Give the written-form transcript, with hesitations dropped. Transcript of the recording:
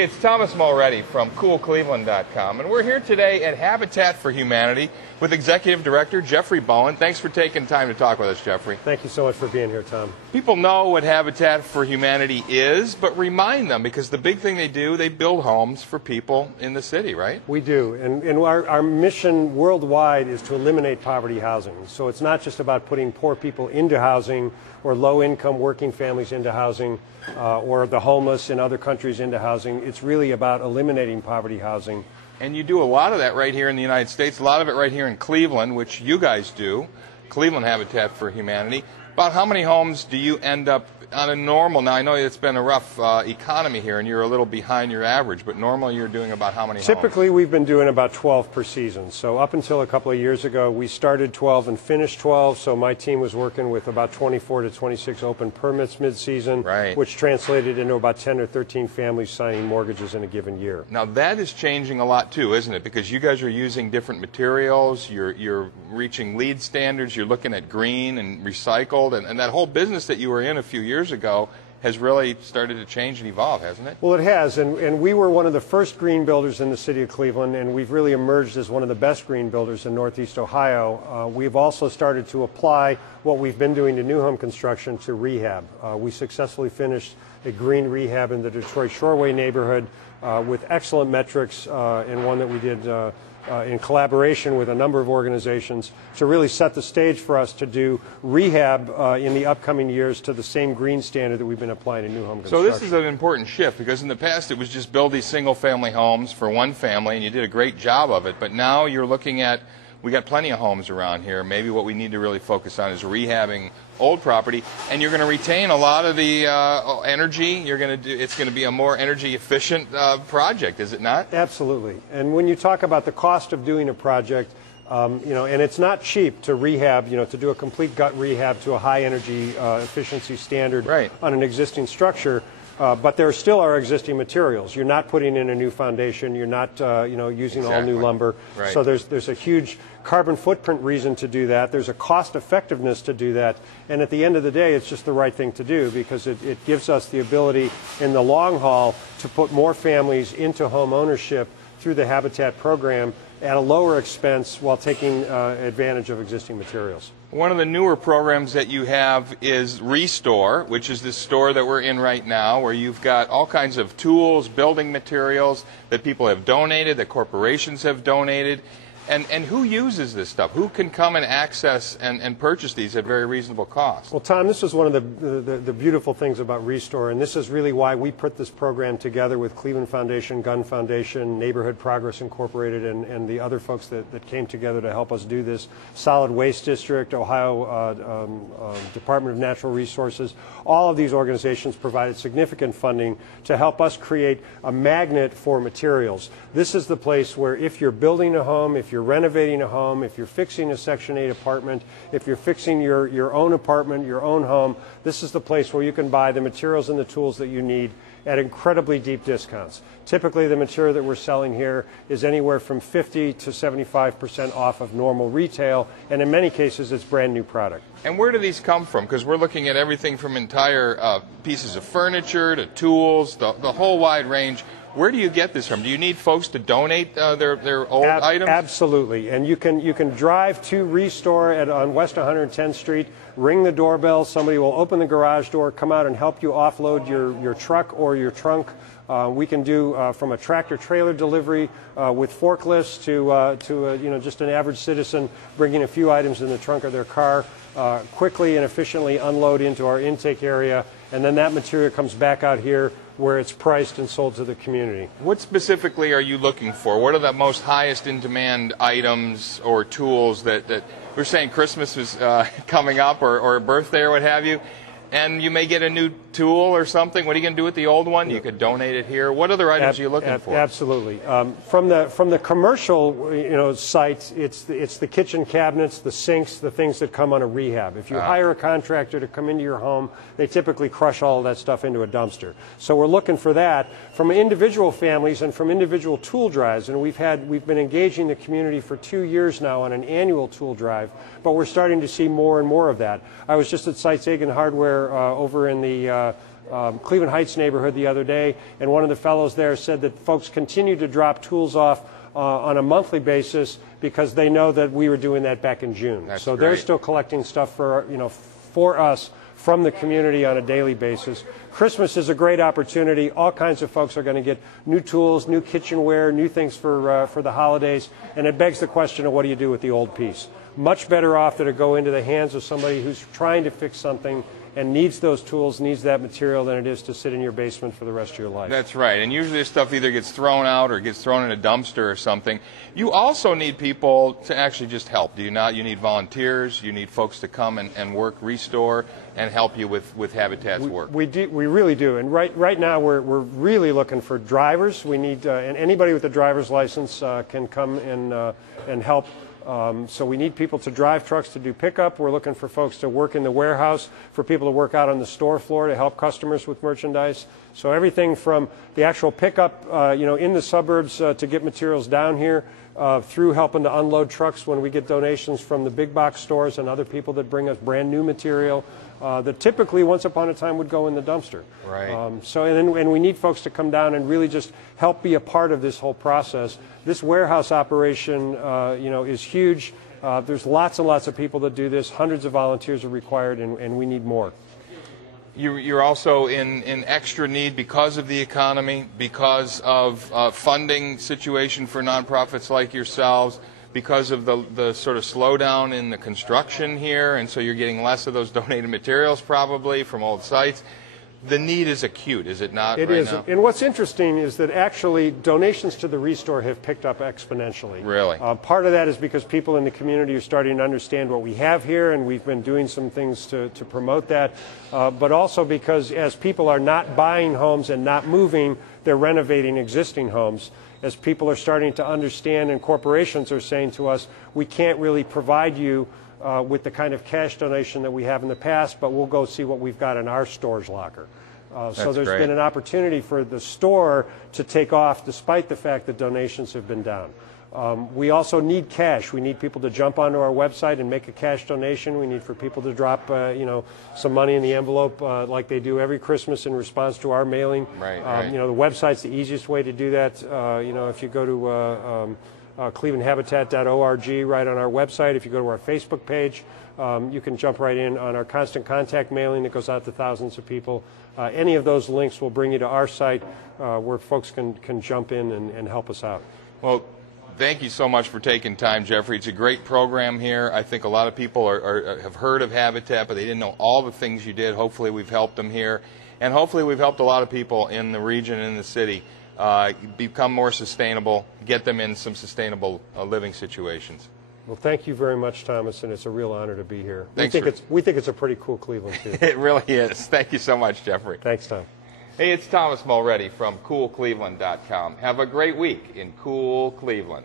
Hey, it's Thomas Mulready from CoolCleveland.com, and we're here today at Habitat for Humanity with Executive Director Jeffrey Bowen. Thanks for taking time to talk with us, Jeffrey. Thank you so much for being here, Tom. People know what Habitat for Humanity is, but remind them, because the big thing they do, they build homes for people in the city, right? We do, and our mission worldwide is to eliminate poverty housing. So it's not just about putting poor people into housing or low-income working families into housing or the homeless in other countries into housing. It's really about eliminating poverty housing. And you do a lot of that right here in the United States, a lot of it right here in Cleveland, which you guys do, Cleveland Habitat for Humanity. About how many homes do you end up on a normal? Now, I know it's been a rough economy here and you're a little behind your average, but normally you're doing about how many Typically, homes? we've been doing about 12 per season. So up until a couple of years ago, we started 12 and finished 12. So my team was working with about 24 to 26 open permits mid-season, right, which translated into about 10 or 13 families signing mortgages in a given year. Now, that is changing a lot too, isn't it? Because you guys are using different materials, you're reaching LEED standards, you're looking at green and recycled, and that whole business that you were in a few years ago has really started to change and evolve, hasn't it? Well, it has, and we were one of the first green builders in the city of Cleveland, and we've really emerged as one of the best green builders in Northeast Ohio. We've also started to apply what we've been doing to new home construction to rehab. We successfully finished a green rehab in the Detroit Shoreway neighborhood with excellent metrics, and one that we did in collaboration with a number of organizations to really set the stage for us to do rehab in the upcoming years to the same green standard that we've been applying to new home construction. So this is an important shift, because in the past it was just build these single-family homes for one family, and you did a great job of it, but now you're looking at, we got plenty of homes around here. Maybe what we need to really focus on is rehabbing old property, and you're going to retain a lot of the energy. It's going to be a more energy efficient project, is it not? Absolutely. And when you talk about the cost of doing a project, and it's not cheap to rehab, to do a complete gut rehab to a high energy efficiency standard, right, on an existing structure. But there still are existing materials. You're not putting in a new foundation. You're not, using all new lumber. Right. So there's a huge carbon footprint reason to do that. There's a cost effectiveness to do that. And at the end of the day, it's just the right thing to do, because it gives us the ability in the long haul to put more families into home ownership through the Habitat program at a lower expense while taking advantage of existing materials. One of the newer programs that you have is ReStore, which is the store that we're in right now, where you've got all kinds of tools, building materials that people have donated, that corporations have donated. And who uses this stuff? Who can come and access and purchase these at very reasonable cost? Well, Tom, this is one of the beautiful things about ReStore, and this is really why we put this program together with Cleveland Foundation, Gun Foundation, Neighborhood Progress Incorporated, and the other folks that came together to help us do this. Solid Waste District, Ohio Department of Natural Resources, all of these organizations provided significant funding to help us create a magnet for materials. This is the place where if you're building a home, if you're renovating a home, if you're fixing a Section 8 apartment, if you're fixing your own apartment, your own home, this is the place where you can buy the materials and the tools that you need at incredibly deep discounts. Typically, the material that we're selling here is anywhere from 50 to 75% off of normal retail, and in many cases, it's brand new product. And where do these come from? Because we're looking at everything from entire pieces of furniture to tools, the whole wide range. Where do you get this from? Do you need folks to donate their old items? Absolutely, and you can drive to ReStore on West 110th Street, ring the doorbell, somebody will open the garage door, come out and help you offload your truck or your trunk. We can do from a tractor trailer delivery with forklifts to just an average citizen bringing a few items in the trunk of their car, quickly and efficiently unload into our intake area, and then that material comes back out here where it's priced and sold to the community. What specifically are you looking for? What are the most highest in demand items or tools that we're saying Christmas is coming up, or a birthday or what have you, and you may get a new tool or something? What are you going to do with the old one? You could donate it here. What other items are you looking for? Absolutely. From the commercial sites, it's the kitchen cabinets, the sinks, the things that come on a rehab. If you hire a contractor to come into your home, they typically crush all of that stuff into a dumpster. So we're looking for that from individual families and from individual tool drives. And we've been engaging the community for 2 years now on an annual tool drive, but we're starting to see more and more of that. I was just at Sites Agen Hardware over in the Cleveland Heights neighborhood the other day, and one of the fellows there said that folks continue to drop tools off on a monthly basis because they know that we were doing that back in June. That's so great. They're still collecting stuff for us from the community on a daily basis. Christmas is a great opportunity. All kinds of folks are going to get new tools, new kitchenware, new things for the holidays, and it begs the question of what do you do with the old piece? Much better off to go into the hands of somebody who's trying to fix something and needs those tools, needs that material, than it is to sit in your basement for the rest of your life. That's right. And usually this stuff either gets thrown out or gets thrown in a dumpster or something. You also need people to actually just help, do you not? You need volunteers. You need folks to come and work ReStore and help you with Habitat's work. We really do. And right now we're really looking for drivers. We need, and anybody with a driver's license can come and help. So we need people to drive trucks to do pickup. We're looking for folks to work in the warehouse, for people to work out on the store floor to help customers with merchandise. So everything from the actual pickup, in the suburbs to get materials down here, through helping to unload trucks when we get donations from the big box stores and other people that bring us brand new material that typically once upon a time would go in the dumpster. Right. And we need folks to come down and really just help be a part of this whole process. This warehouse operation, is huge. There's lots and lots of people that do this. Hundreds of volunteers are required, and we need more. You're also in extra need because of the economy, because of funding situation for nonprofits like yourselves, because of the sort of slowdown in the construction here, and so you're getting less of those donated materials probably from old sites. The need is acute, is it not? It is. And what's interesting is that actually donations to the ReStore have picked up exponentially. Really? Part of that is because people in the community are starting to understand what we have here, and we've been doing some things to promote that. But also because as people are not buying homes and not moving, they're renovating existing homes. As people are starting to understand and corporations are saying to us, we can't really provide you with the kind of cash donation that we have in the past, but we'll go see what we've got in our store's locker. So there's been an opportunity for the store to take off despite the fact that donations have been down. We also need cash. We need people to jump onto our website and make a cash donation. We need for people to drop some money in the envelope like they do every Christmas in response to our mailing. Right. The website's the easiest way to do that. If you go to clevelandhabitat.org right on our website. If you go to our Facebook page, you can jump right in on our constant contact mailing that goes out to thousands of people. Any of those links will bring you to our site where folks can jump in and help us out. Well, thank you so much for taking time, Jeffrey. It's a great program here. I think a lot of people have heard of Habitat, but they didn't know all the things you did. Hopefully we've helped them here, and hopefully we've helped a lot of people in the region and in the city become more sustainable, get them in some sustainable living situations. Well, thank you very much, Thomas, and it's a real honor to be here. Thanks we think it's a pretty cool Cleveland, too. It really is. Thank you so much, Jeffrey. Thanks, Tom. Hey, it's Thomas Mulready from CoolCleveland.com. Have a great week in cool Cleveland.